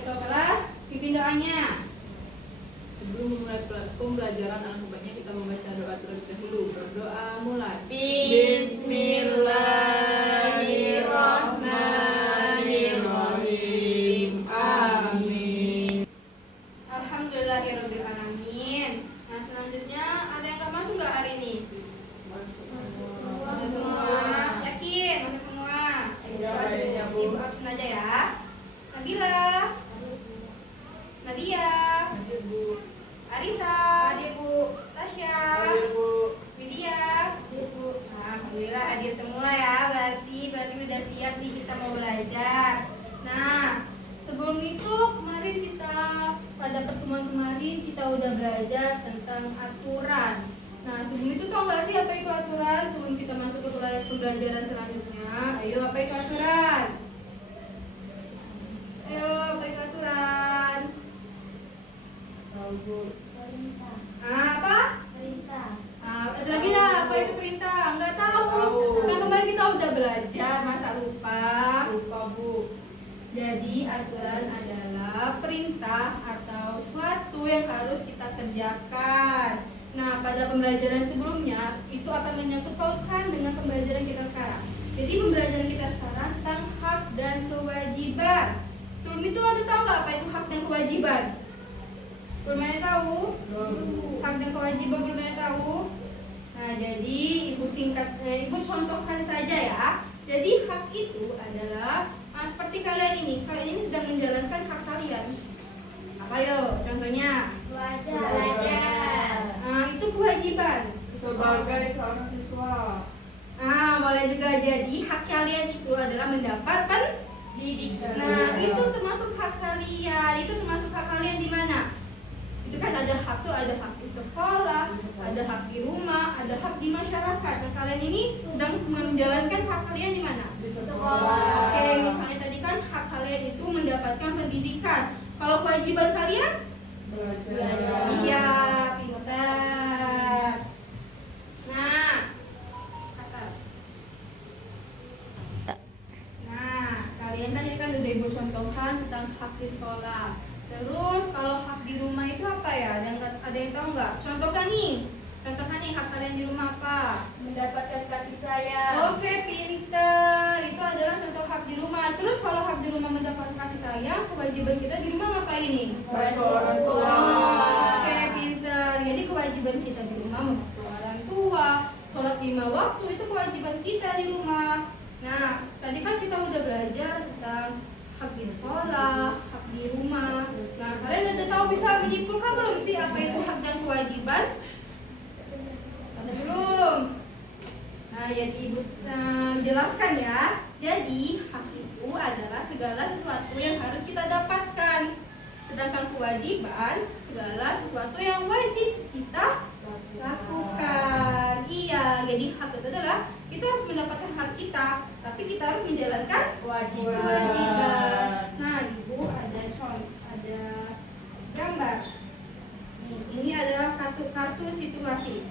ketua kelas, pimpin doanya. Sebelum memulai pembelajaran, alangkah baiknya kita membaca doa terlebih dahulu. Berdoa mulai. Bismillahirrahmanirrahim. Amin. Alhamdulillahirabbil alamin. Nah, selanjutnya ada yang nggak masuk nggak hari ini? Masuk semua. Yakin? Masuk semua. Ya, Bu. Ibu absen aja ya. Nabila, Nadia, Hadir, Bu. Arisa, hadir Bu. Tasya, Hadir, Bu. Widya, hadir Bu. Nah, alhamdulillah hadir semua ya. Berarti udah siap nih kita mau belajar. Nah, sebelum itu kemarin kita pada pertemuan kemarin kita udah belajar tentang aturan. Nah, sebelum itu tau gak sih apa itu aturan? Sebelum kita masuk ke pembelajaran selanjutnya, ayo apa itu aturan? Ayo, apa itu aturan? Tahu, Bu. Perintah. Apa? Perintah. Ada lagi nggak? Apa itu perintah? Nggak tahu. Tahu. Kan kemarin kita udah belajar, masa lupa? Lupa, Bu. Jadi aturan adalah perintah atau suatu yang harus kita kerjakan. Nah, pada pembelajaran sebelumnya itu akan menyangkut pautkan dengan pembelajaran kita sekarang. Jadi pembelajaran kita sekarang tentang hak dan kewajiban. Sebelum itu ada tahu nggak apa itu hak dan kewajiban? Belum ada yang tahu? Hak dan kewajiban belum ada yang tahu? Nah, jadi ibu contohkan saja ya. Jadi hak itu adalah seperti kalian ini sedang menjalankan hak kalian. Apa yo? Contohnya? Belajar. Itu kewajiban. Sebagai seorang siswa. Boleh juga jadi hak kalian itu adalah mendapat Pendidikan. Nah, itu termasuk hak kalian. Itu termasuk hak kalian di mana? Itu kan ada hak tuh, ada hak di sekolah, ada hak di rumah, ada hak di masyarakat. Nah, kalian ini sedang menjalankan hak kalian di mana? Di Sekolah. Oke, misalnya tadi kan hak kalian itu mendapatkan pendidikan. Kalau kewajiban kalian? Belajar. Iya, pintar. Nah, kalian tadi kan udah ibu contohkan tentang hak di sekolah. Terus kalau hak di rumah itu apa ya? Ada yang tahu nggak? Contohkan nih hak kalian di rumah apa? Mendapatkan kasih sayang. Oke, pinter. Itu adalah contoh hak di rumah. Terus kalau hak di rumah mendapatkan kasih sayang, kewajiban kita di rumah ngapain nih? Bantu orang tua. Oke, pinter. Jadi kewajiban kita di rumah membantu orang tua. Sholat 5 waktu itu kewajiban kita di rumah. Nah, tadi kan kita udah belajar tentang hak di sekolah, hak di rumah. Nah, kalian udah tahu bisa menyimpulkan belum sih apa itu hak dan kewajiban? Ada belum? Nah, jadi ibu jelaskan ya. Jadi hak itu adalah segala sesuatu yang harus kita dapatkan. Sedangkan kewajiban segala sesuatu yang wajib kita lakukan. Iya, jadi hak itu adalah kita harus mendapatkan hak kita, tapi kita harus menjalankan kewajiban. Nah, ibu ada gambar. Ini adalah kartu situasi.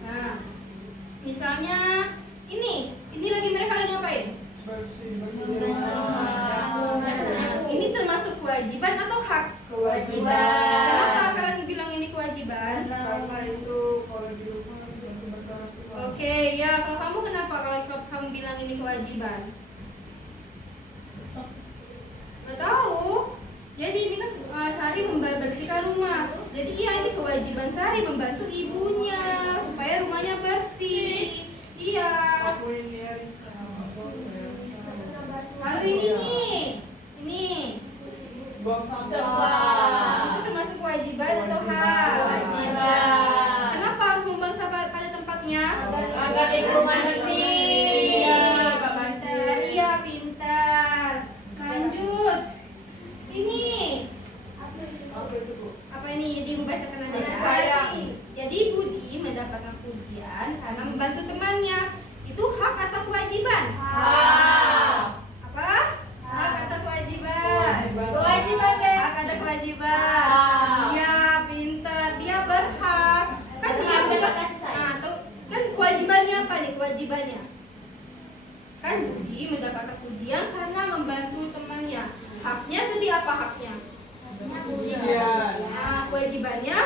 Nah, misalnya ini lagi mereka lagi ngapain? Nah, ini termasuk kewajiban atau hak? Kewajiban. Kenapa kalian bilang ini kewajiban? Karena itu kalau di rumah harus membantu orang tua. Oke, ya kalau kamu kenapa kalau kamu bilang ini kewajiban? Gak tahu. Jadi ini kan Sari membersihkan rumah. Jadi iya ini kewajiban Sari membantu ibunya supaya rumahnya bersih. Iya. Aku ini Arisa. Lalu ini Buang sampah. Sampah. itu termasuk kewajiban atau hak? Kewajiban. Kenapa harus membuang sampah pada tempatnya? Agar lingkungan bersih. Iya, pintar. Iya, pintar. Lanjut. Ini Apa itu, Bu? apa ini? Jadi membacakan aja. Kasih sayang. Jadi Budi mendapatkan pujian karena membantu temannya. Itu hak atau kewajiban? Hak. Apa? Hak atau kewajiban? Kewajiban deh. Hak ada kewajiban. Hak. Iya, pintar. Dia berhak. Kan dia Berhak juga. dapat kasih sayang. Kan kewajibannya apa nih? Kewajibannya kan Budi mendapatkan pujian karena membantu temannya. Haknya tadi apa haknya? Pujian. Nah, kewajibannya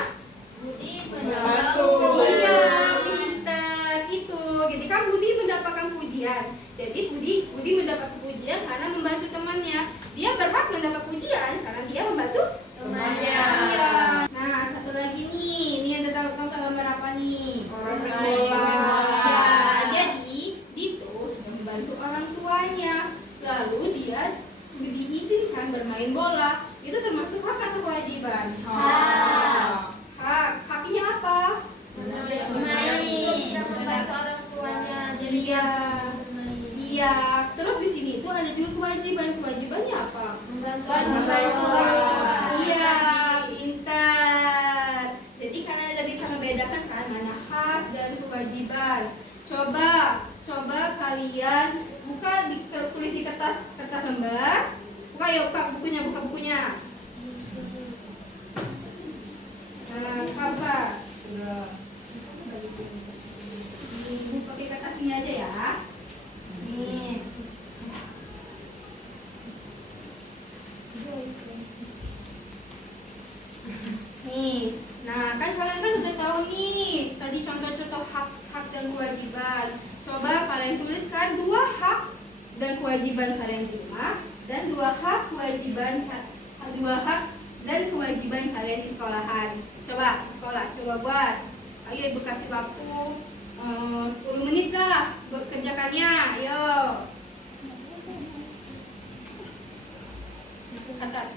Budi Membantu. iya, pintar itu. Jadi kan Budi mendapatkan pujian. Jadi Budi mendapat pujian karena membantu temannya. Dia berhak mendapat pujian karena dia membantu temannya. Iya. Nah, satu lagi nih. Ini yang tahu gambar apa nih? Orang main main bola. bola. Ya, jadi Dito sudah membantu orang tuanya. Lalu dia diizinkan bermain bola. Itu termasuk hak atau kewajiban? Hak. Haknya apa? Membantu orang tuanya. Jadi Iya. bermain. Iya. Terus di sini itu ada juga kewajiban. Kewajibannya apa? Membantu Membantu. Iya, pintar. Jadi karena udah bisa membedakan kan mana hak dan kewajiban. Coba kalian buka tulis di kertas lembar. Buka yuk, buka bukunya. Nah, kabar. Ibu pakai kertas ini aja ya. Nih. Nih, nah kan kalian kan udah tahu nih tadi contoh-contoh hak dan kewajiban. Coba kalian tuliskan 2 hak dan kewajiban kalian di rumah dan 2 hak dan kewajiban kalian di sekolahan. Coba sekolah, coba buat. Ayo ibu kasih waktu 10 menit lah buat kerjakannya. Ayo. Angkat.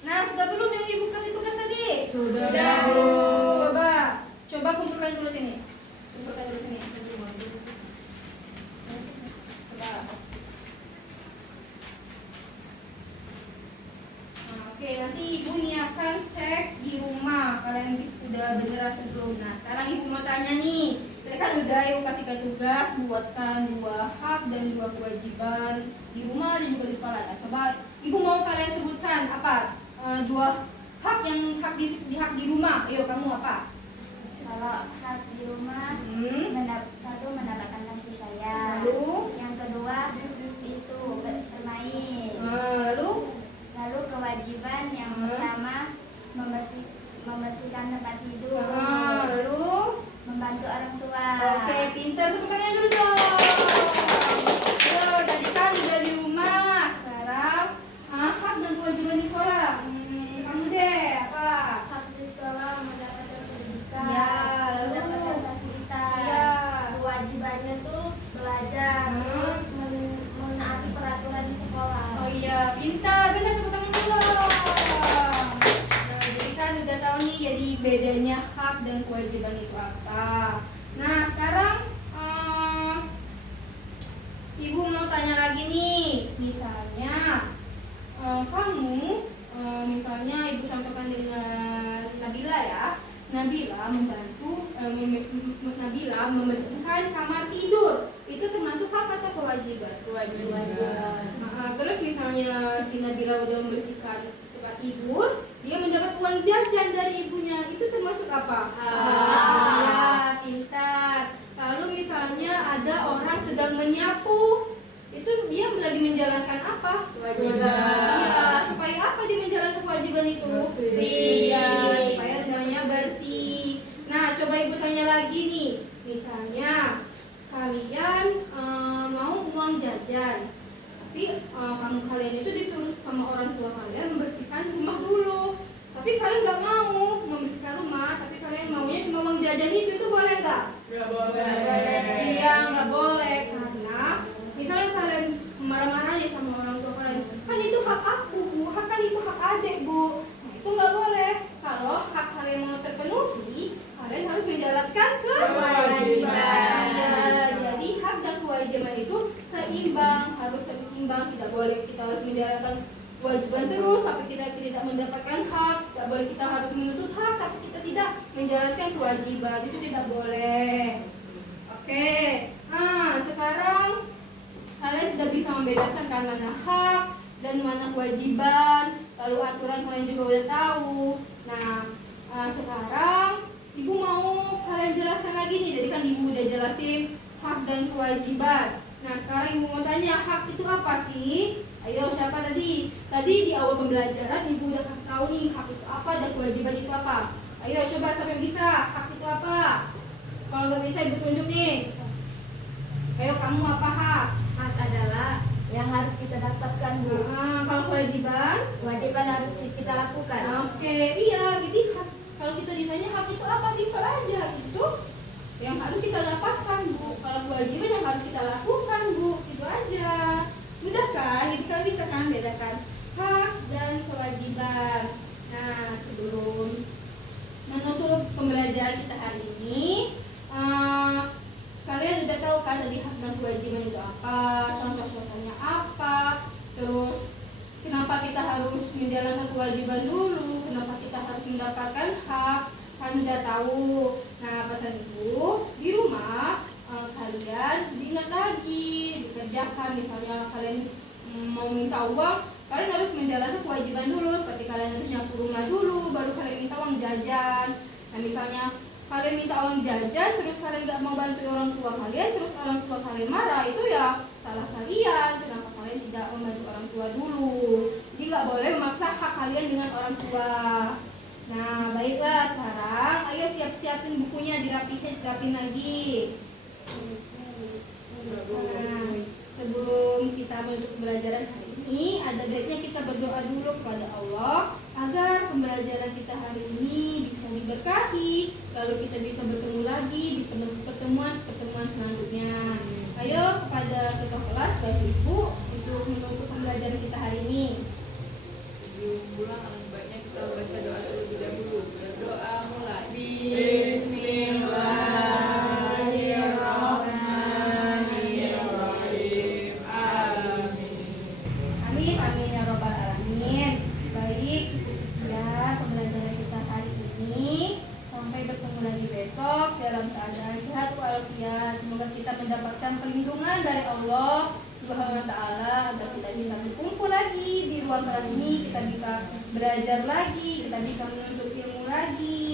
Nah, sudah belum yang ibu kasih tugas tadi? Sudah, Bu. Coba kumpulkan dulu sini. Coba. Nah, oke, nanti ibu nih akan cek di rumah kalian sudah bener atau belum. Nah, sekarang ibu mau tanya nih. Tadi kan udah ibu kasihkan tugas buatkan 2 hak dan 2 kewajiban di rumah dan juga di sekolah. Nah, coba ibu mau kalian sebutkan apa? 2 hak yang hak di rumah. Ayo kamu apa? Kalau hak di rumah satu mendapatkan kasih sayang. Lalu? Yang kedua itu bermain. Lalu kewajiban yang pertama membersihkan tempat tidur. lalu Membantu orang tua. oke, pintar, tepuk tangannya dulu dong. Ayo, tadi kan udah di rumah. Sekarang hak dan kewajiban di sekolah. Kamu deh apa? Hak di sekolah mendapatkan pendidikan. Ya, lalu? Mendapatkan fasilitas. Iya. Kewajibannya tuh belajar, terus menaati peraturan di sekolah. Oh iya, pintar, tepuk tangan dulu. Nah, jadi kan udah tahu nih jadi bedanya hak dan kewajiban itu apa. Nah, sekarang ibu mau tanya lagi nih. Misalnya kamu misalnya ibu contohkan dengan Nabila ya. Nabila membersihkan kamar tidur. Itu termasuk hak atau kewajiban? Kewajiban. Nah, terus misalnya si Nabila udah membersihkan tempat tidur, dia mendapat uang jajan dari ibunya. Itu termasuk apa? Ya, pintar. Lalu misalnya ada orang sedang menyapu, itu dia lagi menjalankan apa? Kewajiban. Iya, supaya apa dia menjalankan kewajiban itu? Bersih. Iya, supaya rumahnya bersih. Nah, coba ibu tanya lagi nih. Misalnya kalian mau uang jajan, tapi kalian itu disuruh sama orang tua kalian membersihkan rumah dulu. Tapi kalian nggak mau membersihkan rumah, tapi kalian maunya cuma uang jajan itu boleh nggak? Nggak boleh. Iya, nggak boleh karena misalnya kalian marah-marah ya sama orang tua kalian, kan itu hak aku bu, kan itu hak adik bu. Nah, itu nggak boleh. Kalau hak kalian mau terpenuhi, kalian harus menjalankan kewajiban. Ya, jadi hak dan kewajiban itu seimbang, harus seimbang. Tidak boleh kita harus menjalankan kewajiban terus tapi kita tidak mendapatkan hak. Tidak boleh kita harus menuntut hak tapi kita tidak menjalankan kewajiban. Itu tidak boleh. Oke. Nah, sekarang kalian sudah bisa membedakan kan mana hak dan mana kewajiban. Lalu aturan kalian juga udah tahu. Nah, sekarang ibu mau kalian jelaskan lagi nih. Jadi kan ibu udah jelasin hak dan kewajiban. Nah, sekarang ibu mau tanya, hak itu apa sih? Ayo, siapa tadi? Tadi di awal pembelajaran ibu udah kasih tahu nih hak itu apa dan kewajiban itu apa. Ayo coba siapa yang bisa, hak itu apa? Kalau nggak bisa ibu tunjuk nih. Ayo kamu apa hak? Hak adalah yang harus kita dapatkan, Bu. Kalau kewajiban? Kewajiban harus kita lakukan. Oke, iya. Jadi kalau kita ditanya hak itu apa, simpel aja gitu. Yang harus kita dapatkan, Bu. Kalau kewajiban yang harus kita lakukan, Bu. Itu aja. Mudah kan? Jadi kalian bisa kan bedakan hak dan kewajiban. Nah, sebelum menutup pembelajaran kita hari ini, kalian udah tahu kan tadi hak dan kewajiban itu apa, contoh-contohnya apa, terus kenapa kita harus menjalankan kewajiban dulu, kenapa kita harus mendapatkan hak, kalian udah tahu. Nah, pesan ibu di rumah kalian diingat lagi, dikerjakan. Misalnya kalian mau minta uang, kalian harus menjalankan kewajiban dulu, seperti kalian harus nyapu rumah dulu, baru kalian minta uang jajan. Nah, misalnya kalian minta uang jajan, terus kalian nggak mau bantu orang tua kalian, terus orang tua kalian marah, itu ya salah kalian. Kenapa kalian tidak membantu orang tua dulu? Jadi nggak boleh memaksa hak kalian dengan orang tua. Nah, baiklah, sekarang ayo siap-siapin bukunya, dirapin lagi. Nah, sebelum kita menutup pembelajaran hari ini, ada baiknya kita berdoa dulu kepada Allah agar pembelajaran kita hari ini bisa diberkahi, lalu kita bisa bertemu lagi di pertemuan selanjutnya. Ayo kepada ketua kelas, Bapak Ibu, untuk menutup pembelajaran kita hari ini. Sebelum pulang, alangkah baiknya kita baca doa terlebih dahulu. Berdoa mulai. Bismillahirrahmanirrahim. Amin. Amin ya robbal alamin. Baik, cukup sekian pembelajaran kita hari ini. Sampai bertemu lagi besok dalam keadaan sehat walafiat. Semoga kita mendapatkan perlindungan dari Allah Subhanahu wa taala agar kita bisa berkumpul lagi di ruang kelas ini, kita bisa belajar lagi, kita bisa menuntut ilmu lagi.